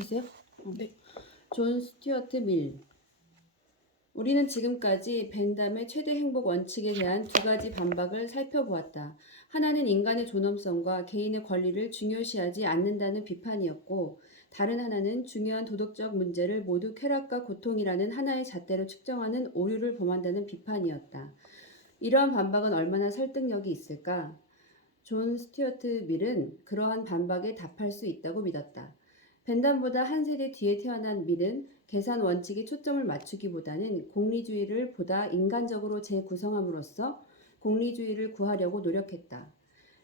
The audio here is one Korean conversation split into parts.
주세요. 네. 존 스튜어트 밀. 우리는 지금까지 벤담의 최대 행복 원칙에 대한 두 가지 반박을 살펴보았다. 하나는 인간의 존엄성과 개인의 권리를 중요시하지 않는다는 비판이었고, 다른 하나는 중요한 도덕적 문제를 모두 쾌락과 고통이라는 하나의 잣대로 측정하는 오류를 범한다는 비판이었다. 이러한 반박은 얼마나 설득력이 있을까? 존 스튜어트 밀은 그러한 반박에 답할 수 있다고 믿었다. 벤담보다 한 세대 뒤에 태어난 밀은 계산 원칙에 초점을 맞추기보다는 공리주의를 보다 인간적으로 재구성함으로써 공리주의를 구하려고 노력했다.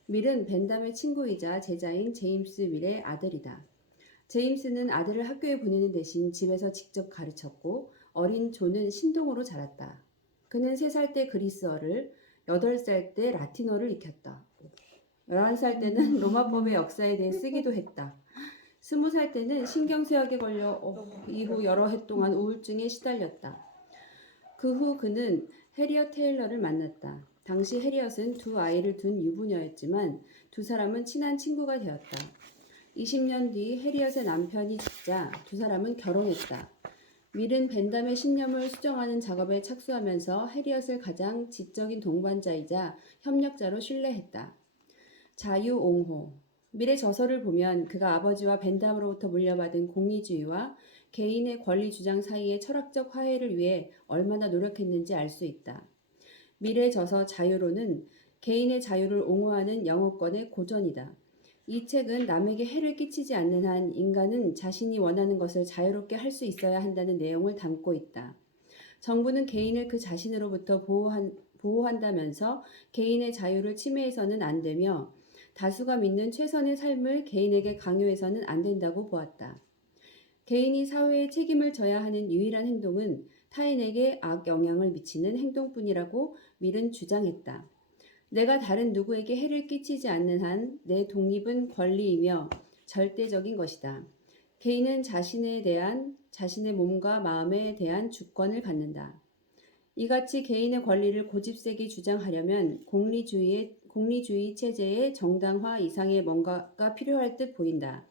밀은 벤담의 친구이자 제자인 제임스 밀의 아들이다. 제임스는 아들을 학교에 보내는 대신 집에서 직접 가르쳤고 어린 존은 신동으로 자랐다. 그는 3살 때 그리스어를, 8살 때 라틴어를 익혔다. 11살 때는 로마법의 역사에 대해 쓰기도 했다. 20살 때는 신경쇠약에 걸려 이후 여러 해 동안 우울증에 시달렸다. 그 후 그는 해리엇 테일러를 만났다. 당시 해리엇은 2 아이를 둔 유부녀였지만 두 사람은 친한 친구가 되었다. 20년 뒤 해리엇의 남편이 죽자 두 사람은 결혼했다. 밀은 벤담의 신념을 수정하는 작업에 착수하면서 해리엇을 가장 지적인 동반자이자 협력자로 신뢰했다. 자유옹호. 밀의 저서를 보면 그가 아버지와 벤담으로부터 물려받은 공리주의와 개인의 권리 주장 사이의 철학적 화해를 위해 얼마나 노력했는지 알 수 있다. 밀의 저서 자유로는 개인의 자유를 옹호하는 영어권의 고전이다. 이 책은 남에게 해를 끼치지 않는 한 인간은 자신이 원하는 것을 자유롭게 할 수 있어야 한다는 내용을 담고 있다. 정부는 개인을 그 자신으로부터 보호한다면서 개인의 자유를 침해해서는 안 되며 다수가 믿는 최선의 삶을 개인에게 강요해서는 안 된다고 보았다. 개인이 사회에 책임을 져야 하는 유일한 행동은 타인에게 악영향을 미치는 행동뿐이라고 밀은 주장했다. 내가 다른 누구에게 해를 끼치지 않는 한 내 독립은 권리이며 절대적인 것이다. 개인은 자신의 몸과 마음에 대한 주권을 갖는다. 이같이 개인의 권리를 고집세게 주장하려면 공리주의 체제의 정당화 이상의 뭔가가 필요할 듯 보인다.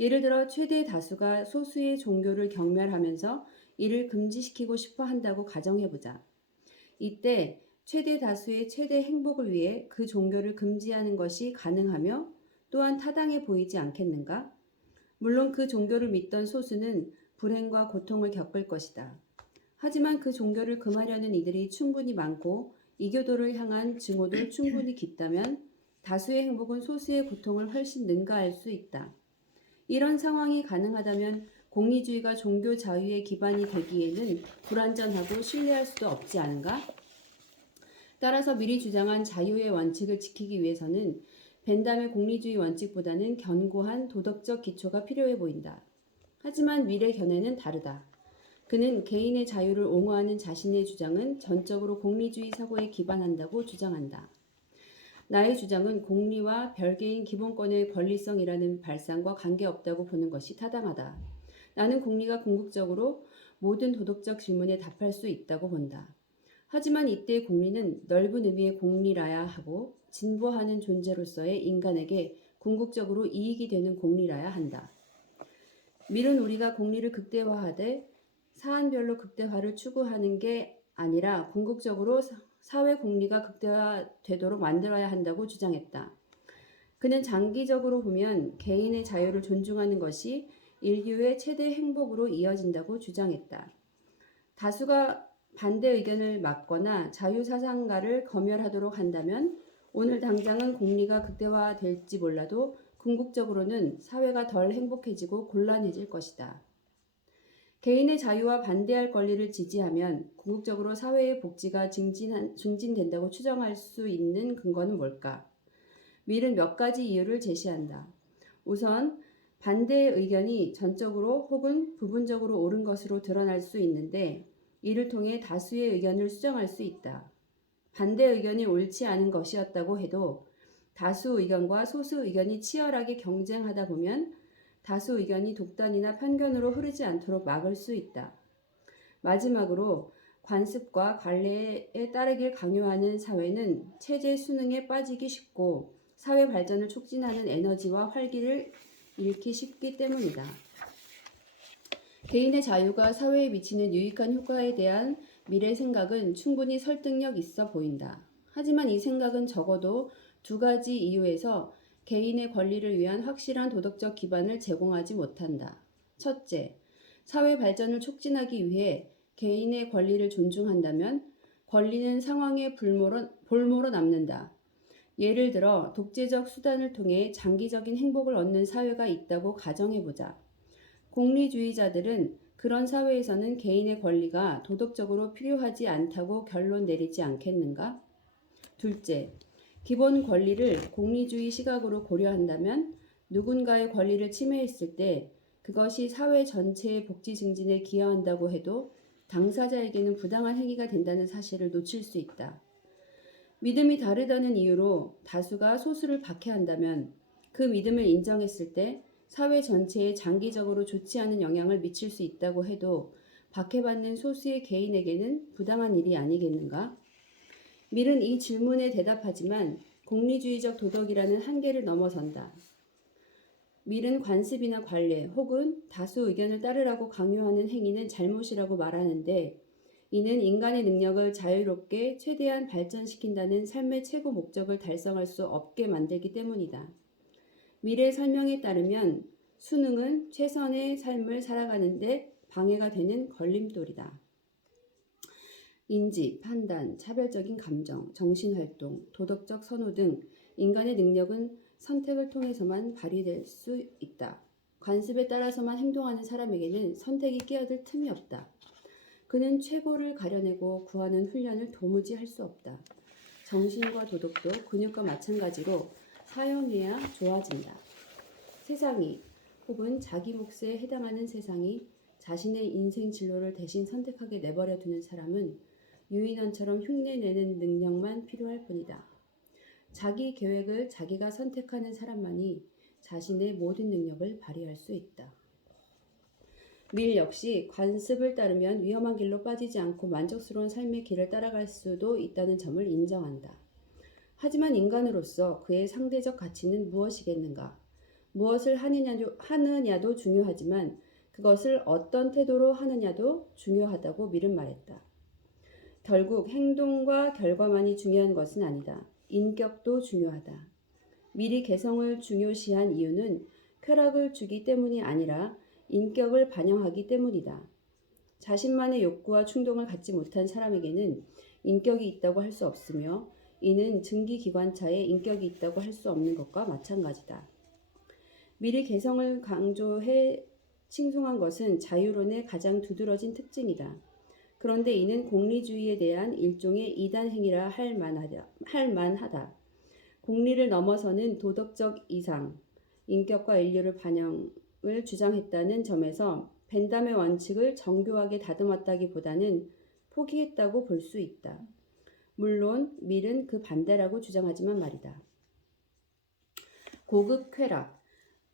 예를 들어 최대 다수가 소수의 종교를 경멸하면서 이를 금지시키고 싶어 한다고 가정해보자. 이때 최대 다수의 최대 행복을 위해 그 종교를 금지하는 것이 가능하며 또한 타당해 보이지 않겠는가? 물론 그 종교를 믿던 소수는 불행과 고통을 겪을 것이다. 하지만 그 종교를 금하려는 이들이 충분히 많고 이교도를 향한 증오도 충분히 깊다면 다수의 행복은 소수의 고통을 훨씬 능가할 수 있다. 이런 상황이 가능하다면 공리주의가 종교 자유의 기반이 되기에는 불완전하고 신뢰할 수도 없지 않은가? 따라서 미리 주장한 자유의 원칙을 지키기 위해서는 벤담의 공리주의 원칙보다는 견고한 도덕적 기초가 필요해 보인다. 하지만 밀의 견해는 다르다. 그는 개인의 자유를 옹호하는 자신의 주장은 전적으로 공리주의 사고에 기반한다고 주장한다. 나의 주장은 공리와 별개인 기본권의 권리성이라는 발상과 관계없다고 보는 것이 타당하다. 나는 공리가 궁극적으로 모든 도덕적 질문에 답할 수 있다고 본다. 하지만 이때의 공리는 넓은 의미의 공리라야 하고 진보하는 존재로서의 인간에게 궁극적으로 이익이 되는 공리라야 한다. 밀은 우리가 공리를 극대화하되 사안별로 극대화를 추구하는 게 아니라 궁극적으로 사회 공리가 극대화되도록 만들어야 한다고 주장했다. 그는 장기적으로 보면 개인의 자유를 존중하는 것이 인류의 최대 행복으로 이어진다고 주장했다. 다수가 반대 의견을 막거나 자유사상가를 검열하도록 한다면 오늘 당장은 공리가 극대화될지 몰라도 궁극적으로는 사회가 덜 행복해지고 곤란해질 것이다. 개인의 자유와 반대할 권리를 지지하면 궁극적으로 사회의 복지가 증진된다고 추정할 수 있는 근거는 뭘까? 밀은 몇 가지 이유를 제시한다. 우선 반대의 의견이 전적으로 혹은 부분적으로 옳은 것으로 드러날 수 있는데 이를 통해 다수의 의견을 수정할 수 있다. 반대 의견이 옳지 않은 것이었다고 해도 다수 의견과 소수 의견이 치열하게 경쟁하다 보면 다수 의견이 독단이나 편견으로 흐르지 않도록 막을 수 있다. 마지막으로 관습과 관례에 따르길 강요하는 사회는 체제 수능에 빠지기 쉽고 사회 발전을 촉진하는 에너지와 활기를 잃기 쉽기 때문이다. 개인의 자유가 사회에 미치는 유익한 효과에 대한 미래 생각은 충분히 설득력 있어 보인다. 하지만 이 생각은 적어도 두 가지 이유에서 개인의 권리를 위한 확실한 도덕적 기반을 제공하지 못한다. 첫째, 사회 발전을 촉진하기 위해 개인의 권리를 존중한다면 권리는 상황의 볼모로 남는다. 예를 들어 독재적 수단을 통해 장기적인 행복을 얻는 사회가 있다고 가정해보자. 공리주의자들은 그런 사회에서는 개인의 권리가 도덕적으로 필요하지 않다고 결론 내리지 않겠는가? 둘째, 기본 권리를 공리주의 시각으로 고려한다면 누군가의 권리를 침해했을 때 그것이 사회 전체의 복지 증진에 기여한다고 해도 당사자에게는 부당한 행위가 된다는 사실을 놓칠 수 있다. 믿음이 다르다는 이유로 다수가 소수를 박해한다면 그 믿음을 인정했을 때 사회 전체에 장기적으로 좋지 않은 영향을 미칠 수 있다고 해도 박해받는 소수의 개인에게는 부당한 일이 아니겠는가? 밀은 이 질문에 대답하지만 공리주의적 도덕이라는 한계를 넘어선다. 밀은 관습이나 관례 혹은 다수 의견을 따르라고 강요하는 행위는 잘못이라고 말하는데 이는 인간의 능력을 자유롭게 최대한 발전시킨다는 삶의 최고 목적을 달성할 수 없게 만들기 때문이다. 밀의 설명에 따르면 수능은 최선의 삶을 살아가는데 방해가 되는 걸림돌이다. 인지, 판단, 차별적인 감정, 정신활동, 도덕적 선호 등 인간의 능력은 선택을 통해서만 발휘될 수 있다. 관습에 따라서만 행동하는 사람에게는 선택이 끼어들 틈이 없다. 그는 최고를 가려내고 구하는 훈련을 도무지 할 수 없다. 정신과 도덕도 근육과 마찬가지로 사용해야 좋아진다. 세상이 혹은 자기 몫에 해당하는 세상이 자신의 인생 진로를 대신 선택하게 내버려 두는 사람은 유인원처럼 흉내내는 능력만 필요할 뿐이다. 자기 계획을 자기가 선택하는 사람만이 자신의 모든 능력을 발휘할 수 있다. 밀 역시 관습을 따르면 위험한 길로 빠지지 않고 만족스러운 삶의 길을 따라갈 수도 있다는 점을 인정한다. 하지만 인간으로서 그의 상대적 가치는 무엇이겠는가? 무엇을 하느냐도 중요하지만 그것을 어떤 태도로 하느냐도 중요하다고 밀은 말했다. 결국 행동과 결과만이 중요한 것은 아니다. 인격도 중요하다. 밀이 개성을 중요시한 이유는 쾌락을 주기 때문이 아니라 인격을 반영하기 때문이다. 자신만의 욕구와 충동을 갖지 못한 사람에게는 인격이 있다고 할 수 없으며 이는 증기기관차에 인격이 있다고 할 수 없는 것과 마찬가지다. 밀이 개성을 강조해 칭송한 것은 자유론의 가장 두드러진 특징이다. 그런데 이는 공리주의에 대한 일종의 이단행위라 할 만하다. 공리를 넘어서는 도덕적 이상, 인격과 인류를 반영을 주장했다는 점에서 벤담의 원칙을 정교하게 다듬었다기보다는 포기했다고 볼 수 있다. 물론 밀은 그 반대라고 주장하지만 말이다. 고급 쾌락,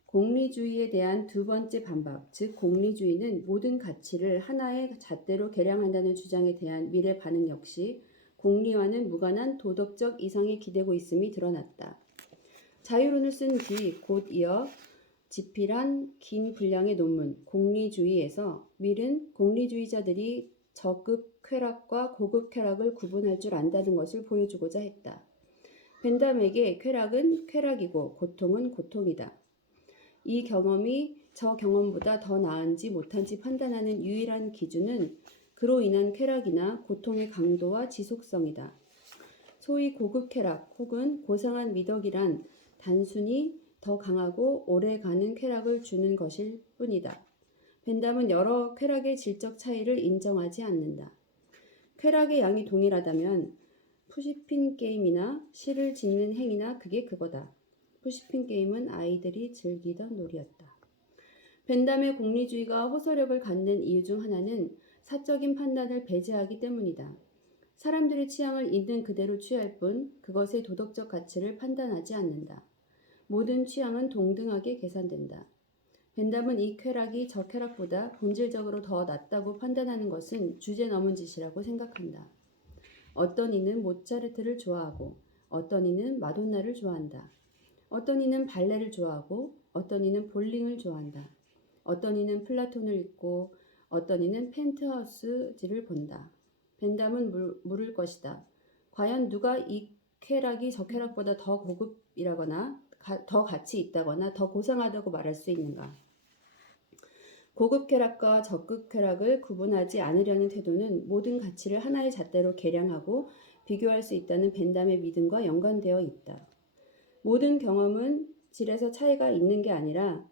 공리주의에 대한 두 번째 반박, 즉 공리주의는 모든 가치를 하나의 잣대로 계량한다는 주장에 대한 밀의 반응 역시 공리와는 무관한 도덕적 이상에 기대고 있음이 드러났다. 자유론을 쓴 뒤 곧 이어 집필한 긴 분량의 논문 공리주의에서 밀은 공리주의자들이 저급 쾌락과 고급 쾌락을 구분할 줄 안다는 것을 보여주고자 했다. 벤담에게 쾌락은 쾌락이고 고통은 고통이다. 이 경험이 저 경험보다 더 나은지 못한지 판단하는 유일한 기준은 그로 인한 쾌락이나 고통의 강도와 지속성이다. 소위 고급 쾌락 혹은 고상한 미덕이란 단순히 더 강하고 오래가는 쾌락을 주는 것일 뿐이다. 벤담은 여러 쾌락의 질적 차이를 인정하지 않는다. 쾌락의 양이 동일하다면 푸시핀 게임이나 시를 짓는 행위나 그게 그거다. 푸시핀 게임은 아이들이 즐기던 놀이였다. 벤담의 공리주의가 호소력을 갖는 이유 중 하나는 사적인 판단을 배제하기 때문이다. 사람들의 취향을 있는 그대로 취할 뿐 그것의 도덕적 가치를 판단하지 않는다. 모든 취향은 동등하게 계산된다. 벤담은 이 쾌락이 저 쾌락보다 본질적으로 더 낫다고 판단하는 것은 주제넘은 짓이라고 생각한다. 어떤 이는 모차르트를 좋아하고 어떤 이는 마돈나를 좋아한다. 어떤 이는 발레를 좋아하고 어떤 이는 볼링을 좋아한다. 어떤 이는 플라톤을 읽고 어떤 이는 펜트하우스지를 본다. 벤담은 물을 것이다. 과연 누가 이 쾌락이 저 쾌락보다 더 고급이라거나 더 가치 있다거나 더 고상하다고 말할 수 있는가? 고급 쾌락과 저급 쾌락을 구분하지 않으려는 태도는 모든 가치를 하나의 잣대로 계량하고 비교할 수 있다는 벤담의 믿음과 연관되어 있다. 모든 경험은 질에서 차이가 있는 게 아니라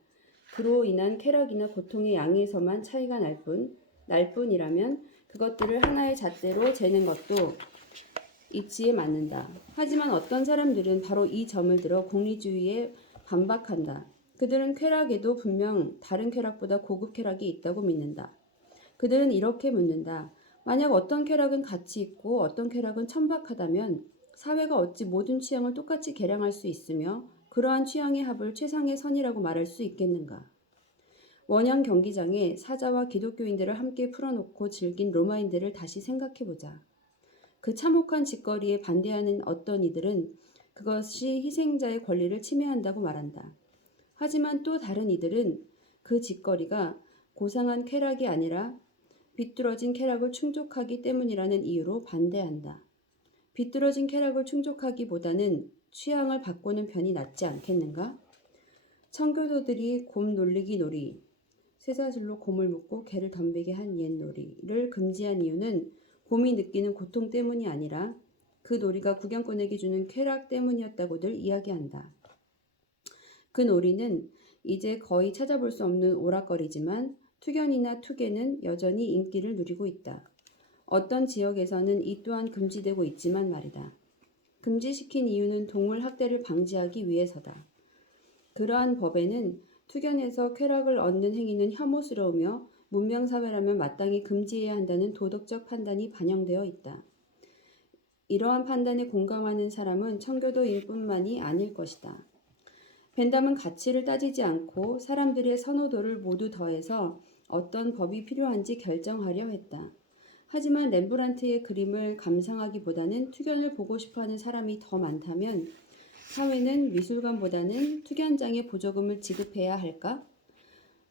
그로 인한 쾌락이나 고통의 양에서만 차이가 날 뿐이라면 그것들을 하나의 잣대로 재는 것도 이치에 맞는다. 하지만 어떤 사람들은 바로 이 점을 들어 공리주의에 반박한다. 그들은 쾌락에도 분명 다른 쾌락보다 고급 쾌락이 있다고 믿는다. 그들은 이렇게 묻는다. 만약 어떤 쾌락은 가치 있고 어떤 쾌락은 천박하다면 사회가 어찌 모든 취향을 똑같이 계량할 수 있으며 그러한 취향의 합을 최상의 선이라고 말할 수 있겠는가? 원형 경기장에 사자와 기독교인들을 함께 풀어놓고 즐긴 로마인들을 다시 생각해보자. 그 참혹한 짓거리에 반대하는 어떤 이들은 그것이 희생자의 권리를 침해한다고 말한다. 하지만 또 다른 이들은 그 짓거리가 고상한 쾌락이 아니라 비뚤어진 쾌락을 충족하기 때문이라는 이유로 반대한다. 비뚤어진 쾌락을 충족하기보다는 취향을 바꾸는 편이 낫지 않겠는가? 청교도들이 곰 놀리기 놀이, 쇠사슬로 곰을 묶고 개를 덤비게 한 옛 놀이를 금지한 이유는 곰이 느끼는 고통 때문이 아니라 그 놀이가 구경꾼에게 주는 쾌락 때문이었다고들 이야기한다. 그 놀이는 이제 거의 찾아볼 수 없는 오락거리지만 투견이나 투개는 여전히 인기를 누리고 있다. 어떤 지역에서는 이 또한 금지되고 있지만 말이다. 금지시킨 이유는 동물 학대를 방지하기 위해서다. 그러한 법에는 투견에서 쾌락을 얻는 행위는 혐오스러우며 문명사회라면 마땅히 금지해야 한다는 도덕적 판단이 반영되어 있다. 이러한 판단에 공감하는 사람은 청교도인뿐만이 아닐 것이다. 벤담은 가치를 따지지 않고 사람들의 선호도를 모두 더해서 어떤 법이 필요한지 결정하려 했다. 하지만 렘브란트의 그림을 감상하기보다는 투견을 보고 싶어하는 사람이 더 많다면 사회는 미술관보다는 투견장에 보조금을 지급해야 할까?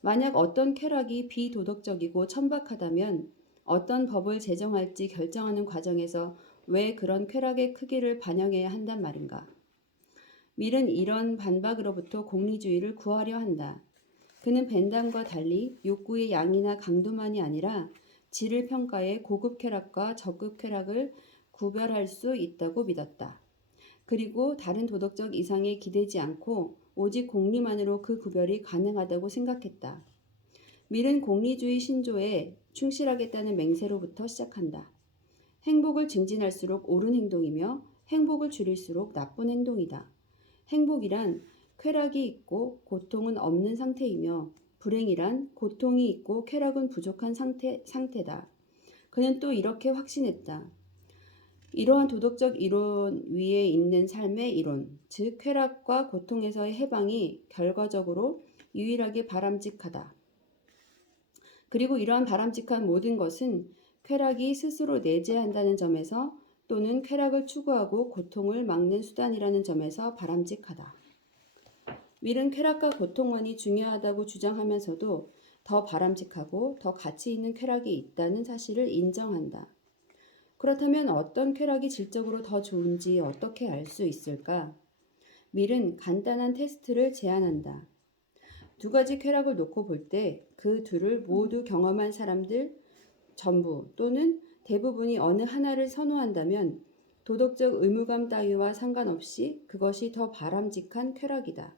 만약 어떤 쾌락이 비도덕적이고 천박하다면 어떤 법을 제정할지 결정하는 과정에서 왜 그런 쾌락의 크기를 반영해야 한단 말인가? 밀은 이런 반박으로부터 공리주의를 구하려 한다. 그는 벤담과 달리 욕구의 양이나 강도만이 아니라 질을 평가해 고급 쾌락과 저급 쾌락을 구별할 수 있다고 믿었다. 그리고 다른 도덕적 이상에 기대지 않고 오직 공리만으로 그 구별이 가능하다고 생각했다. 밀은 공리주의 신조에 충실하겠다는 맹세로부터 시작한다. 행복을 증진할수록 옳은 행동이며 행복을 줄일수록 나쁜 행동이다. 행복이란 쾌락이 있고 고통은 없는 상태이며 불행이란 고통이 있고 쾌락은 부족한 상태다. 그는 또 이렇게 확신했다. 이러한 도덕적 이론 위에 있는 삶의 이론, 즉 쾌락과 고통에서의 해방이 결과적으로 유일하게 바람직하다. 그리고 이러한 바람직한 모든 것은 쾌락이 스스로 내재한다는 점에서 또는 쾌락을 추구하고 고통을 막는 수단이라는 점에서 바람직하다. 밀은 쾌락과 고통만이 중요하다고 주장하면서도 더 바람직하고 더 가치 있는 쾌락이 있다는 사실을 인정한다. 그렇다면 어떤 쾌락이 질적으로 더 좋은지 어떻게 알 수 있을까? 밀은 간단한 테스트를 제안한다. 두 가지 쾌락을 놓고 볼 때 그 둘을 모두 경험한 사람들 전부 또는 대부분이 어느 하나를 선호한다면 도덕적 의무감 따위와 상관없이 그것이 더 바람직한 쾌락이다.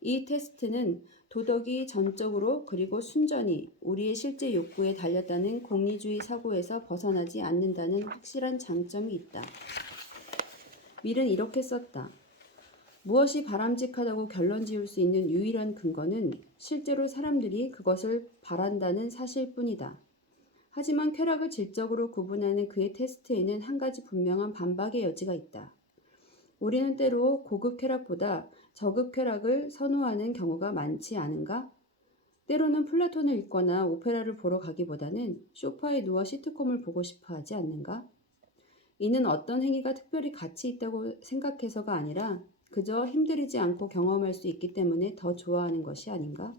이 테스트는 도덕이 전적으로 그리고 순전히 우리의 실제 욕구에 달렸다는 공리주의 사고에서 벗어나지 않는다는 확실한 장점이 있다. 밀은 이렇게 썼다. 무엇이 바람직하다고 결론 지을 수 있는 유일한 근거는 실제로 사람들이 그것을 바란다는 사실뿐이다. 하지만 쾌락을 질적으로 구분하는 그의 테스트에는 한 가지 분명한 반박의 여지가 있다. 우리는 때로 고급 쾌락보다 저급 쾌락을 선호하는 경우가 많지 않은가? 때로는 플라톤을 읽거나 오페라를 보러 가기보다는 소파에 누워 시트콤을 보고 싶어 하지 않는가? 이는 어떤 행위가 특별히 가치 있다고 생각해서가 아니라 그저 힘들이지 않고 경험할 수 있기 때문에 더 좋아하는 것이 아닌가?